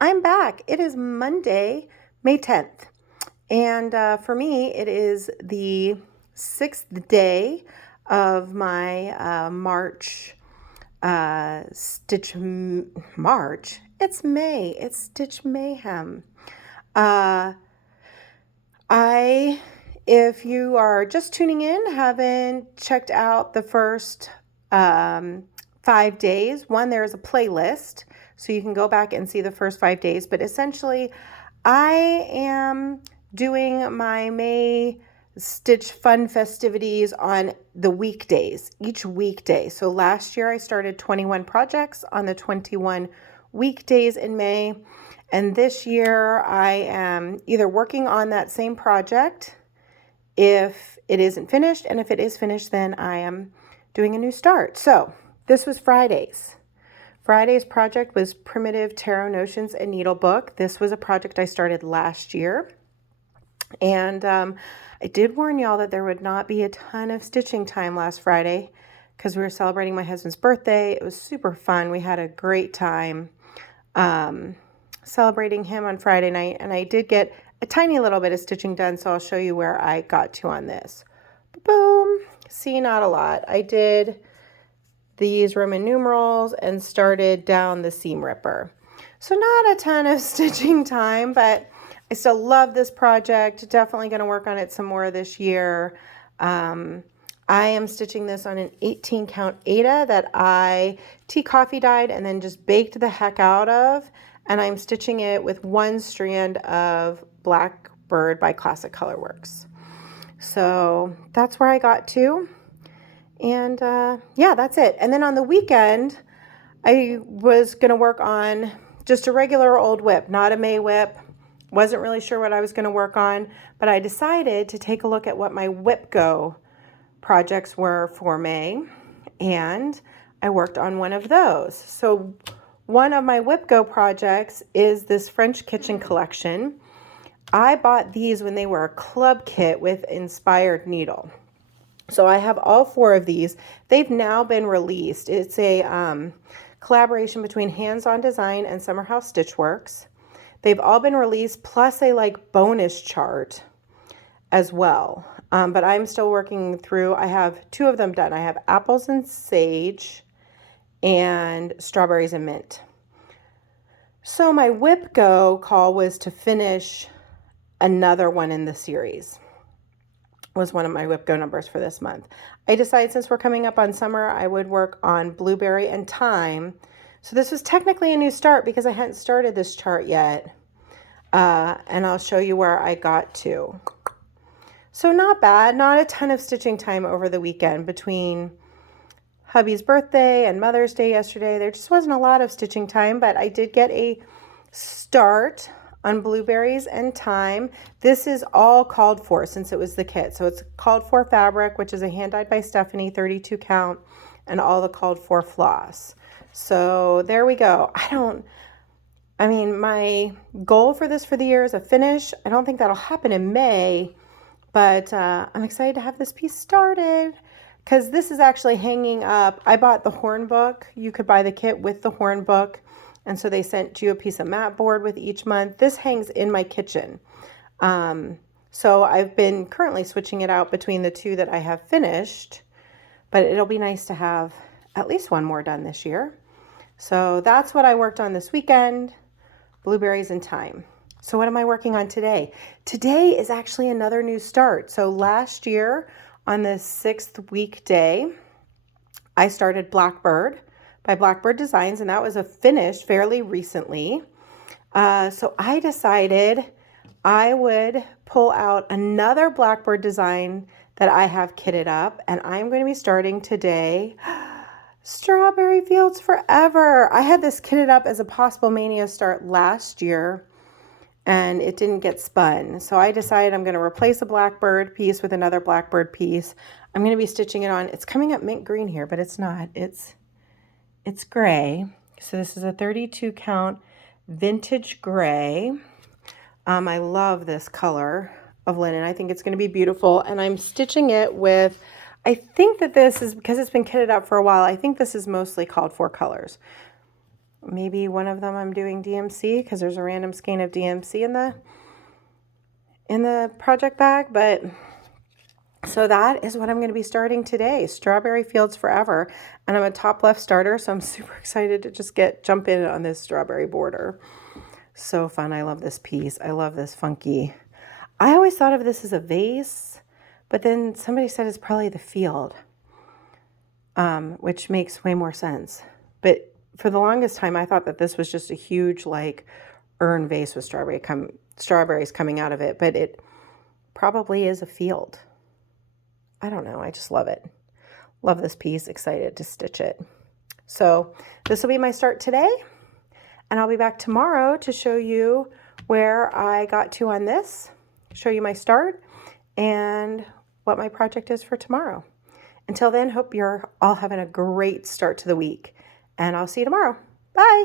I'm back. It is Monday, May 10th. And for me, it is the sixth day of my March March. It's May. It's Stitch Mayhem. Uh, I, if you are just tuning in, haven't checked out the first 5 days, there is a playlist, so you can go back and see the first 5 days. But essentially, I am doing my May Stitch Fun festivities on the weekdays, each weekday. So last year I started 21 projects on the 21 weekdays in May. And this year I am either working on that same project if it isn't finished, and if it is finished, then I am doing a new start. So this was Fridays. Friday's project was Primitive Tarot Notions and Needlebook. This was a project I started last year. And I did warn y'all that there would not be a ton of stitching time last Friday because we were celebrating my husband's birthday. It was super fun. We had a great time celebrating him on Friday night, and I did get a tiny little bit of stitching done, so I'll show you where I got to on this. Boom! See, not a lot. I did these Roman numerals and started down the seam ripper. So not a ton of stitching time, but I still love this project. Definitely going to work on it some more this year. I am stitching this on an 18 count Aida that I tea coffee dyed and then just baked the heck out of. And I'm stitching it with one strand of Blackbird by Classic Colorworks. So that's where I got to. And yeah, that's it. And then on the weekend, I was going to work on just a regular old whip, not a May whip. Wasn't really sure what I was going to work on, but I decided to take a look at what my Whip Go projects were for May, and I worked on one of those. So one of my Whip Go projects is this French kitchen collection. I bought these when they were a club kit with inspired needle. So I have all 4 of these. They've now been released. It's a collaboration between Hands On Design and Summer House Stitchworks. They've all been released, plus a bonus chart as well. But I'm still working through. I have 2 of them done. I have apples and sage and strawberries and mint. So my Whip Go call was to finish another one in the series. Was one of my Whip Go numbers for this month. I decided since we're coming up on summer, I would work on blueberry and thyme. So this was technically a new start because I hadn't started this chart yet. And I'll show you where I got to. So not bad, not a ton of stitching time over the weekend between hubby's birthday and Mother's Day yesterday. There just wasn't a lot of stitching time, but I did get a start on blueberries and thyme. This is all called for since it was the kit. So it's called for fabric, which is a hand dyed by Stephanie, 32 count, and all the called for floss. So there we go. My goal for this for the year is a finish. I don't think that'll happen in May, but I'm excited to have this piece started because this is actually hanging up. I bought the horn book. You could buy the kit with the horn book. And so they sent you a piece of mat board with each month. This hangs in my kitchen. So I've been currently switching it out between the 2 that I have finished, but it'll be nice to have at least one more done this year. So that's what I worked on this weekend, blueberries and thyme. So what am I working on today? Today is actually another new start. So last year on the 6th weekday, I started Blackbird by Blackbird Designs, and that was a finish fairly recently. So I decided I would pull out another Blackbird design that I have kitted up, and I'm going to be starting today Strawberry Fields Forever. I had this kitted up as a possible Mania start last year, and it didn't get spun. So I decided I'm going to replace a Blackbird piece with another Blackbird piece. I'm going to be stitching it on. It's coming up mint green here, but it's not. It's gray. So this is a 32 count vintage gray. I love this color of linen. I think it's going to be beautiful. And I'm stitching it with, I think that this is, because it's been kitted up for a while, I think this is mostly called for colors. Maybe one of them I'm doing DMC because there's a random skein of DMC in the project bag. But so that is what I'm going to be starting today. Strawberry Fields Forever. And I'm a top left starter, so I'm super excited to just jump in on this strawberry border. So fun. I love this piece. I love this funky. I always thought of this as a vase, but then somebody said it's probably the field, which makes way more sense. But for the longest time, I thought that this was just a huge like urn vase with strawberries coming out of it, but it probably is a field. I don't know. I just love it. Love this piece. Excited to stitch it. So this will be my start today, and I'll be back tomorrow to show you where I got to on this, show you my start, and what my project is for tomorrow. Until then, hope you're all having a great start to the week, and I'll see you tomorrow. Bye.